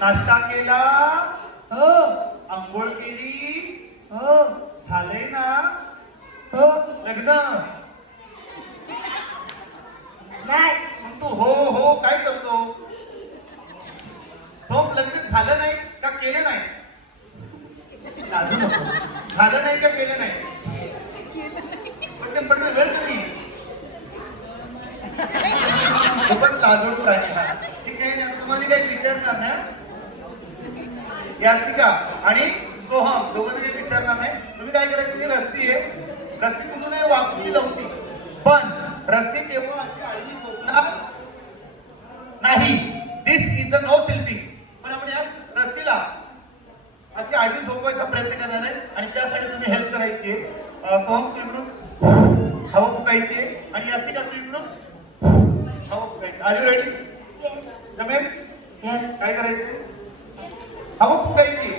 नाश्ता केला? हो. आंघोळ केली? हो. झालंय ना? हो. लग्न? नाही. मग तू हो हो काय करतो? लग्न झालं नाही का केलं नाही? लाजू नको. झालं नाही का केलं नाही? पटकन पटकन वेळ कमी. खूपच लाजून प्राणी हा ठीक आहे ना तुम्हाला काही विचारणार ना? यासिका आणि सोहम दोघं काही विचारणार नाही तुम्ही काय करायचं? ही रस्सी आहे. रस्सी कुठूनही आहे? वाकडी पण रस्सी केव्हा अशी आळी सोचणार नाही. This is a no selfing पण आपण या रस्सीला अशी आडवी झोपवायचा प्रयत्न करणार आहे आणि त्यासाठी तुम्ही हेल्प करायची आहे. सोहम तू इकडून हवा फुकायची आहे आणि यासिका तू इकडून हवा फुकायची आर यू रेडी जमेल? काय करायचं? हवा फुकायची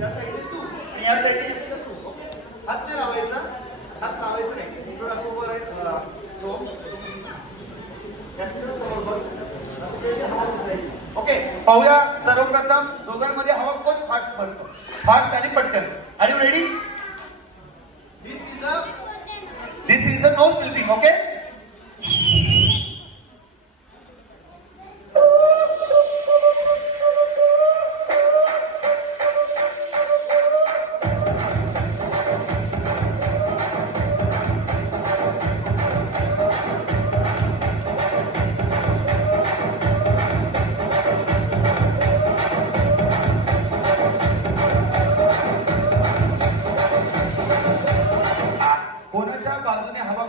या साईडने तू. आणि या साईडने तू. ओके हात नाही लावायचा. हात नाही. थोडा समोर आहे अं, ओके पाहूया सर्वप्रथम दोघांमध्ये हवा कोण फाट भरतो फाट आणि पटकन. Are you ready this is a this is a no slipping okay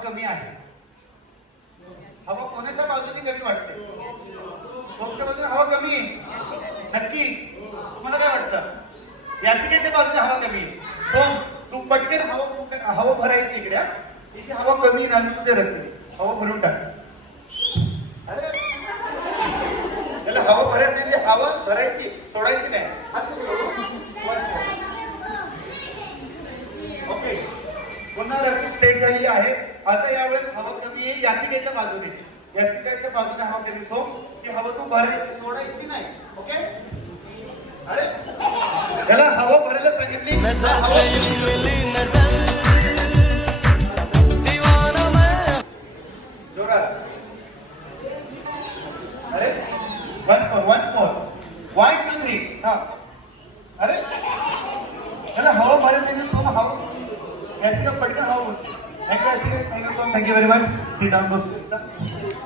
कमी आहे. हवा कोणाच्या बाजूने कमी वाटते? कोणत्या बाजूने हवा कमी आहे. नक्की? तुम्हाला काय वाटतं? याचिकेच्या बाजूने हवा कमी आहे. सोम तू पटकन हवा हवा भरायची इकड्या इथे हवा कमी आहे ना तुझे रस्ते. हवा भरून टाक. अरे. त्याला हवा भरायची म्हणजे हवा भरायची सोडायची नाही. ओके. पुन्हा झालेली आहे. आता यावेळेस हवा कमी आहे याचिकेच्या बाजूने याचिकेच्या बाजूने हवा कमी सो ती हवा तू भरायची सोडायची नाही. ओके? अरे? त्याला हवा भरायला सांगितली. जोरात. अरे? Once more once more one two three हा. अरे? त्याला हवा भरायला सांगितली सो हवा. याचिका पटकन हवा Thank you very much. Sit down, boss.